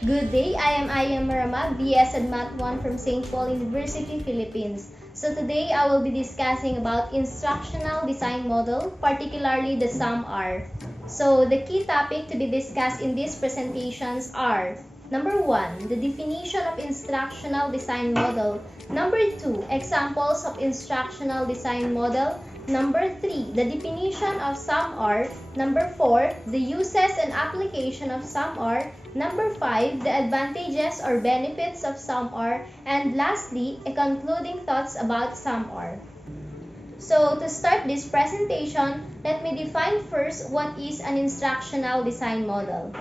Good day, I am Marama, BS and Math 1 from St. Paul University, Philippines. So today I will be discussing about instructional design model, particularly the SAMR. So the key topic to be discussed in these presentations are: number 1, the definition of instructional design model. Number 2, examples of instructional design model. Number 3, the definition of SAMR. Number 4, the uses and application of SAMR. Number 5, the advantages or benefits of SAMR. And lastly, a concluding thoughts about SAMR. So to start this presentation, let me define first what is an instructional design model.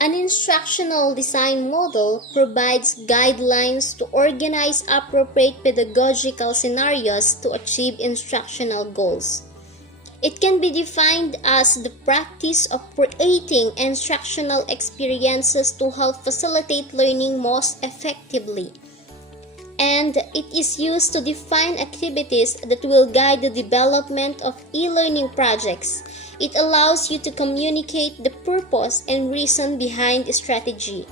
An instructional design model provides guidelines to organize appropriate pedagogical scenarios to achieve instructional goals. It can be defined as the practice of creating instructional experiences to help facilitate learning most effectively. And it is used to define activities that will guide the development of e-learning projects. It allows you to communicate the purpose and reason behind a strategy.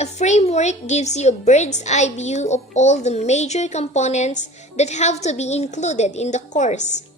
A framework gives you a bird's eye view of all the major components that have to be included in the course.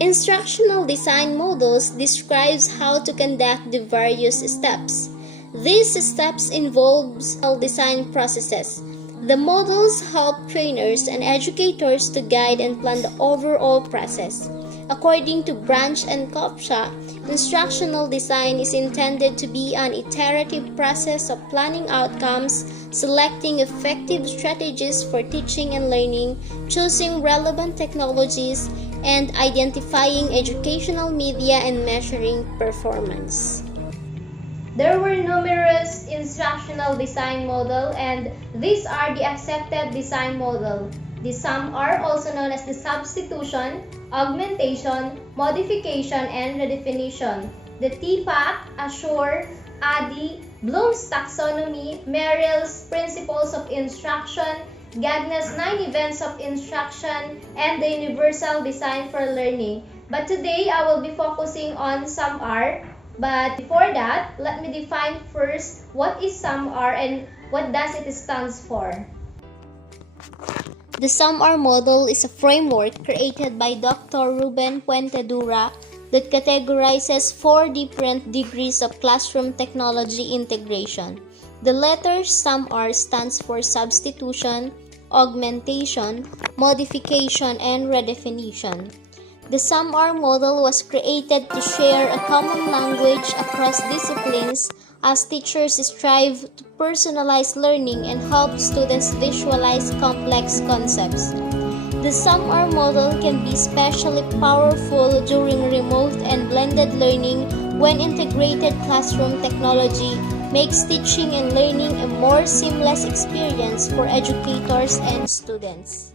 Instructional design models describes how to conduct the various steps. These steps involve design processes. The models help trainers and educators to guide and plan the overall process. According to Branch and Kopcha, instructional design is intended to be an iterative process of planning outcomes, selecting effective strategies for teaching and learning, choosing relevant technologies, and identifying educational media and measuring performance. There were numerous instructional design models, and these are the accepted design model. The SAMR, also known as the substitution, augmentation, modification, and redefinition. The TPAC, Assure, ADDIE, Bloom's taxonomy, Merrill's principles of instruction, Gagne's 9 events of instruction, and the universal design for learning. But today I will be focusing on SAMR. But before that, let me define first what is SAMR and what does it stands for. The SAMR model is a framework created by Dr. Ruben Puentedura that categorizes 4 different degrees of classroom technology integration. The letter SAMR stands for substitution, augmentation, modification, and redefinition. The SAMR model was created to share a common language across disciplines as teachers strive to personalize learning and help students visualize complex concepts. The SAMR model can be especially powerful during remote and blended learning when integrated classroom technology makes teaching and learning a more seamless experience for educators and students.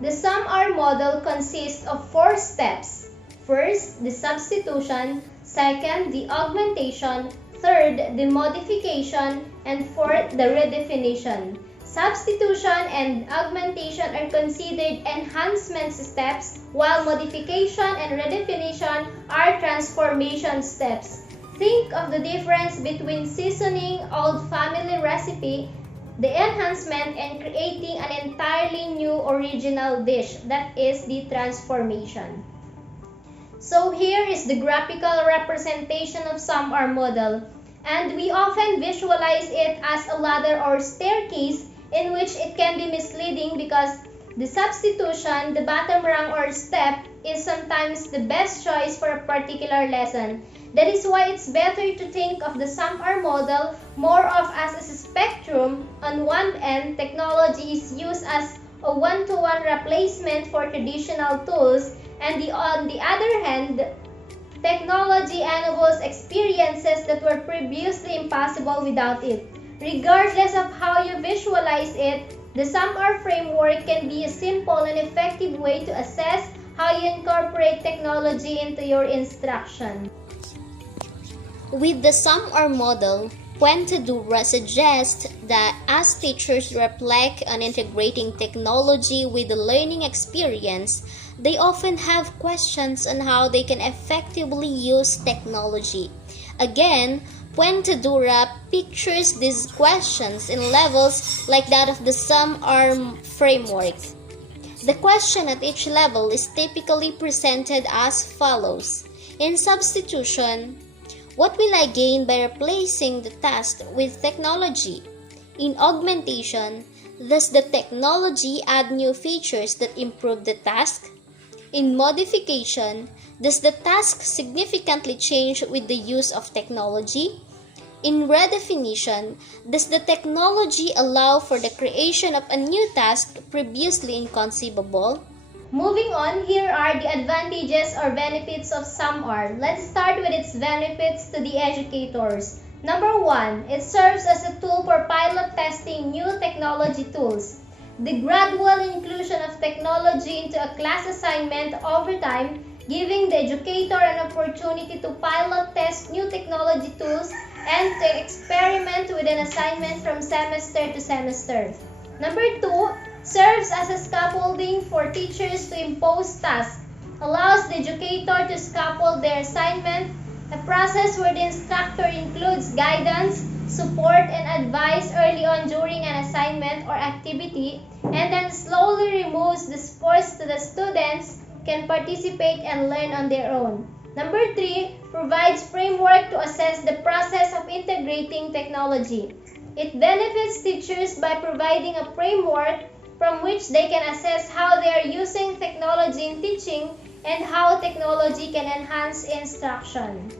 The SAMR model consists of 4 steps. First, the substitution. Second, the augmentation. Third, the modification. And fourth, the redefinition. Substitution and augmentation are considered enhancement steps, while modification and redefinition are transformation steps. Think of the difference between seasoning old family recipe, the enhancement, and creating an entirely new original dish, that is the transformation. So here is the graphical representation of SAMR model, and we often visualize it as a ladder or staircase, in which it can be misleading because the substitution, the bottom rung or step, is sometimes the best choice for a particular lesson. That is why it's better to think of the SAMR model more of as a spectrum. On one end, technology is used as a one-to-one replacement for traditional tools, and on the other hand, technology enables experiences that were previously impossible without it. Regardless of how you visualize it, the SAMR framework can be a simple and effective way to assess how you incorporate technology into your instruction. With the SAMR model, Puentedura suggests that as teachers reflect on integrating technology with the learning experience, they often have questions on how they can effectively use technology. Again, Puentedura pictures these questions in levels like that of the SUM-R framework. The question at each level is typically presented as follows. In substitution, what will I gain by replacing the task with technology? In augmentation, does the technology add new features that improve the task? In modification, does the task significantly change with the use of technology? In redefinition, does the technology allow for the creation of a new task previously inconceivable? Moving on, here are the advantages or benefits of SUM-R. Let's start with its benefits to the educators. Number 1, it serves as a tool for pilot testing new technology tools. The gradual inclusion of technology into a class assignment over time, giving the educator an opportunity to pilot test new technology tools and to experiment with an assignment from semester to semester. Number 2, serves as a scaffolding for teachers to impose tasks, allows the educator to scaffold their assignment, a process where the instructor includes guidance, support, and advice early on during an assignment or activity, and then slowly removes the force so the students can participate and learn on their own. Number 3, provides framework to assess the process of integrating technology. It benefits teachers by providing a framework from which they can assess how they are using technology in teaching and how technology can enhance instruction.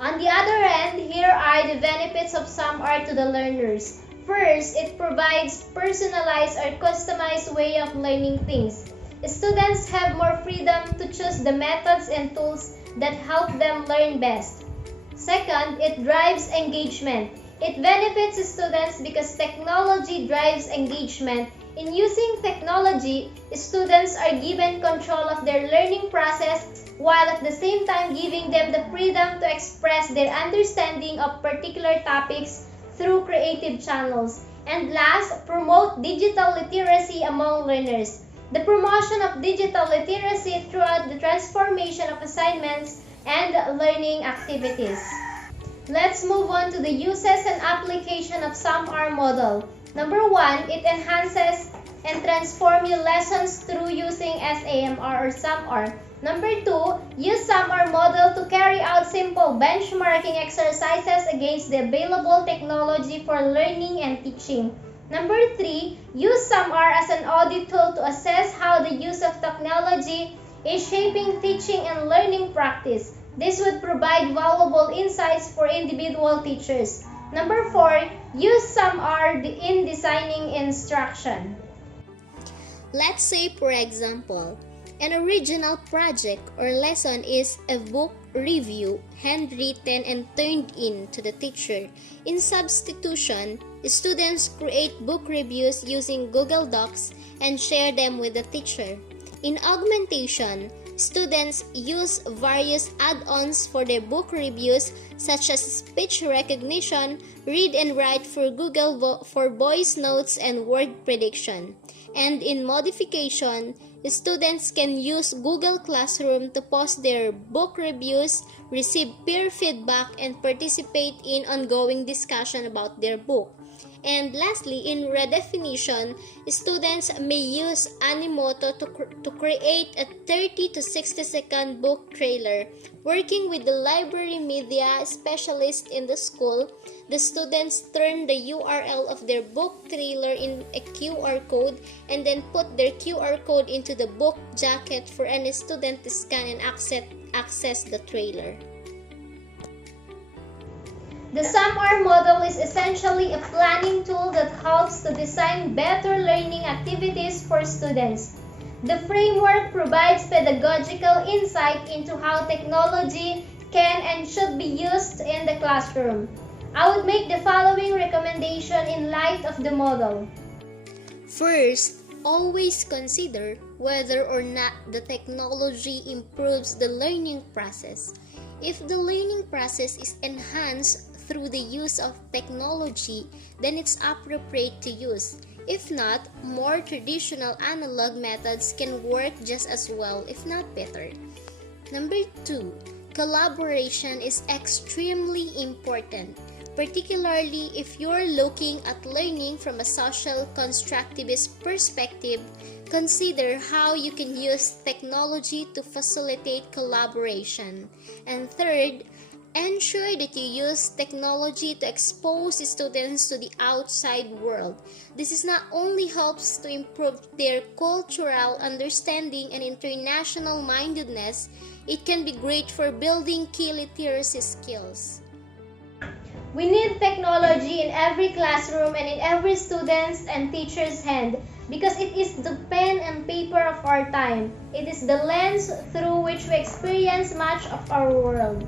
On the other hand, here are the benefits of SUM-R to the learners. First, it provides personalized or customized way of learning things. Students have more freedom to choose the methods and tools that help them learn best. Second, it drives engagement. It benefits students because technology drives engagement. In using technology, students are given control of their learning process while at the same time giving them the freedom to express their understanding of particular topics through creative channels. And last, promote digital literacy among learners. The promotion of digital literacy throughout the transformation of assignments and learning activities. Let's move on to the uses and application of SUM-R model. Number 1, it enhances and transforms your lessons through using SAMR or SUM-R. Number 2, use SUM-R model to carry out simple benchmarking exercises against the available technology for learning and teaching. Number 3, use SUM-R as an audit tool to assess how the use of technology is shaping teaching and learning practice. This would provide valuable insights for individual teachers. Number 4, use SUM-R in designing instruction. Let's say, for example, an original project or lesson is a book review, handwritten and turned in to the teacher. In substitution, students create book reviews using Google Docs and share them with the teacher. In augmentation, students use various add-ons for their book reviews such as speech recognition, read and write for Google for voice notes and word prediction. And in modification, students can use Google Classroom to post their book reviews, receive peer feedback, and participate in ongoing discussion about their book. And lastly, in redefinition, students may use Animoto to create a 30 to 60 second book trailer. Working with the library media specialist in the school, the students turn the URL of their book trailer in a QR code and then put their QR code into the book jacket for any student to scan and access the trailer. The SUM-R model is essentially a planning tool that helps to design better learning activities for students. The framework provides pedagogical insight into how technology can and should be used in the classroom. I would make the following recommendation in light of the model. First, always consider whether or not the technology improves the learning process. If the learning process is enhanced through the use of technology, then it's appropriate to use. If not, more traditional analog methods can work just as well, if not better. Number 2, collaboration is extremely important, particularly if you're looking at learning from a social constructivist perspective. Consider how you can use technology to facilitate collaboration. And third, ensure that you use technology to expose students to the outside world. This is not only helps to improve their cultural understanding and international mindedness, it can be great for building key literacy skills. We need technology in every classroom and in every student's and teacher's hand because it is the pen and paper of our time. It is the lens through which we experience much of our world.